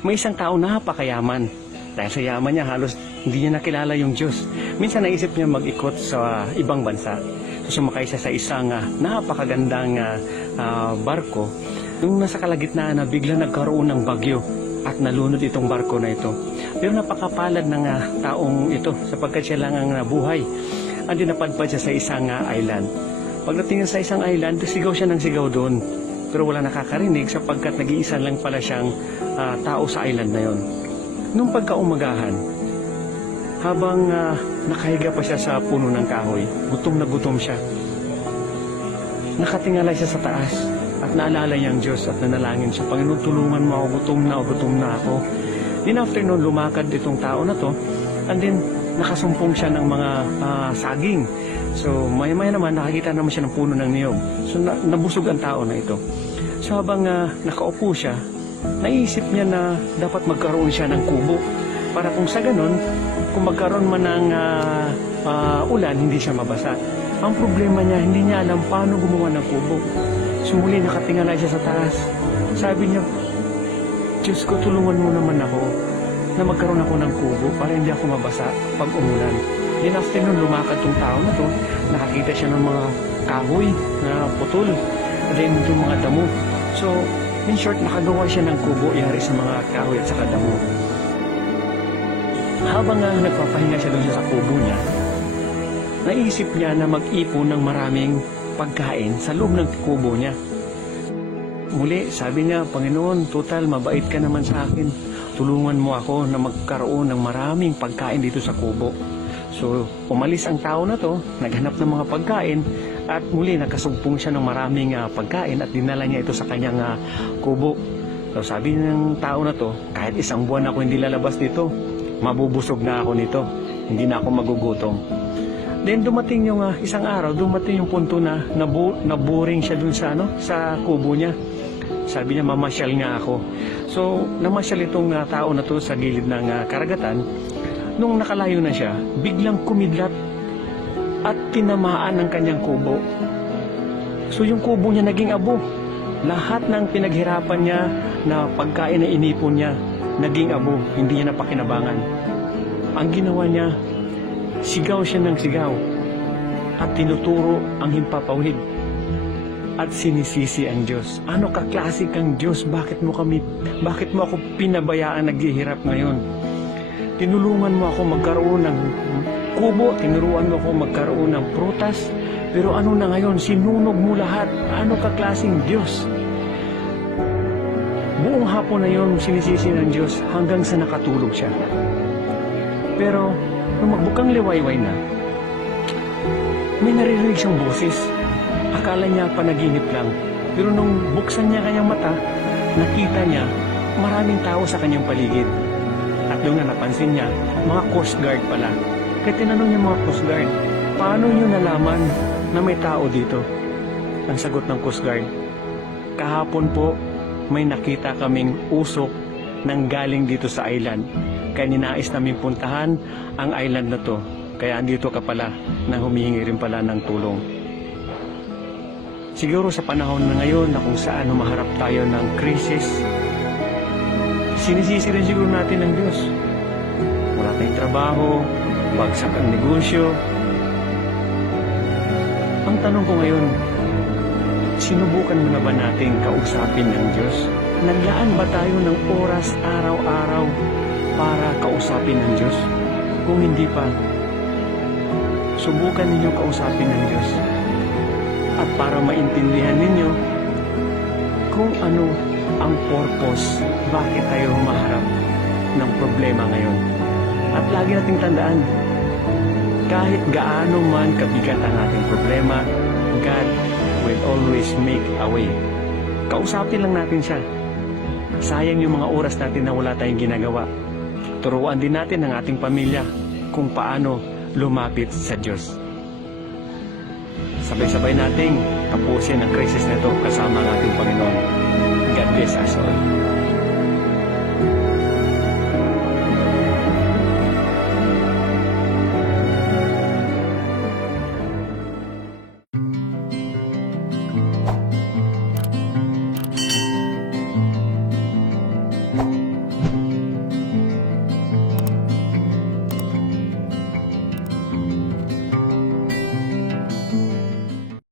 May isang tao napakayaman. Dahil sa yaman niya, halos hindi niya nakilala yung Diyos. Minsan naisip niya mag-ikot sa ibang bansa. So sumakay siya sa isang napakagandang barko. Nung nasa kalagitnaan na bigla nagkaroon ng bagyo at nalunod itong barko na ito. Pero napakapalad ng taong ito sapagkat siya lang ang nabuhay. Andi napadpad siya sa isang island. Pagdating sa isang island, sigaw siya ng sigaw doon. Pero wala nakakarinig sapagkat nag-iisa lang pala siyang tao sa island na yon. Nung pagkaumagahan, habang nakahiga pa siya sa puno ng kahoy, gutom na gutom siya. Nakatingala siya sa taas at naalala niya ang Diyos at nanalangin siya, Panginoon, tulungan mo ako, gutom na ako. Then after noon, lumakad itong tao na to, and then nakasumpong siya ng mga saging. So maya-maya naman, nakakita naman siya ng puno ng niyog. So nabusog ang tao na ito. So habang nakaupo siya, naisip niya na dapat magkaroon siya ng kubo para kung sa ganun, kung magkaroon man ng ulan, hindi siya mabasa. Ang problema niya, hindi niya alam paano gumawa ng kubo. So muli nakatingala siya sa taas. Sabi niya, Diyos ko, tulungan mo naman ako na magkaroon ako ng kubo para hindi ako mabasa pag umulan. Then after nun, lumakad tong tao na to, nakakita siya ng mga kahoy na putol, then yung mga damo. So, in short, nakagawa siya ng kubo ihari sa mga kahoy at saka damo. Habang nagpapahinga siya doon sa kubo niya, naisip niya na mag-ipon ng maraming pagkain sa loob ng kubo niya. Muli, sabi niya, Panginoon, total, mabait ka naman sa akin. Tulungan mo ako na magkaroon ng maraming pagkain dito sa kubo. So, umalis ang tao na to, naghanap ng mga pagkain, at muli nakasumpong siya ng maraming pagkain at dinala niya ito sa kanyang kubo. So sabi ng tao na to, kahit isang buwan ako hindi lalabas dito, mabubusog na ako nito, hindi na ako magugutom. Then dumating yung isang araw, dumating yung punto na naboring siya dun sa, sa kubo niya. Sabi niya, mamasyal nga ako. So namasyal itong tao na to sa gilid ng karagatan. Nung nakalayo na siya, biglang kumidlat at tinamaan ng kanyang kubo. So yung kubo niya naging abo. Lahat ng pinaghirapan niya na pagkain na inipon niya, naging abo, hindi niya napakinabangan. Ang ginawa niya, sigaw siya ng sigaw at tinuturo ang himpapawid at sinisisi ang Diyos. Ano kaklase kang Diyos? Bakit mo ako pinabayaan naghihirap ngayon? Tinulungan mo ako magkaroon ng kubo, tinuruan mo ako magkaroon ng prutas, pero ano na ngayon, sinunog mo lahat. Ano kaklaseng Diyos? Buong hapon na yun, sinisisi ng Diyos hanggang sa nakatulog siya. Pero, nung magbukang liwayway na, may naririnig siyang boses. Akala niya panaginip lang. Pero nung buksan niya kanyang mata, nakita niya maraming tao sa kanyang paligid. At doon na napansin niya, mga Coast Guard pala. Kaya tinanong niya mga Coast Guard, paano niyo nalaman na may tao dito? Ang sagot ng Coast Guard, kahapon po may nakita kaming usok nang galing dito sa island. Kaya ninais namin puntahan ang island na to. Kaya andito ka pala nang humihingi rin pala ng tulong. Siguro sa panahon na ngayon na kung saan humaharap tayo ng krisis, sinisisi rin siguro natin ng Diyos. Wala tayong trabaho, bagsak ang negosyo. Ang tanong ko ngayon, sinubukan mo na ba nating kausapin ng Diyos? Naglaan ba tayo ng oras araw-araw para kausapin ng Diyos? Kung hindi pa, subukan ninyo kausapin ng Diyos. At para maintindihan ninyo kung ano ang purpose, bakit tayo humaharap ng problema ngayon. At lagi nating tandaan, kahit gaano man kabigat ang ating problema, God will always make a way. Kausapin lang natin siya. Sayang yung mga oras natin na wala tayong ginagawa. Turuan din natin ang ating pamilya kung paano lumapit sa Diyos. Sabay-sabay nating tapusin ang krisis na ito kasama ang ating Panginoon. God bless us all.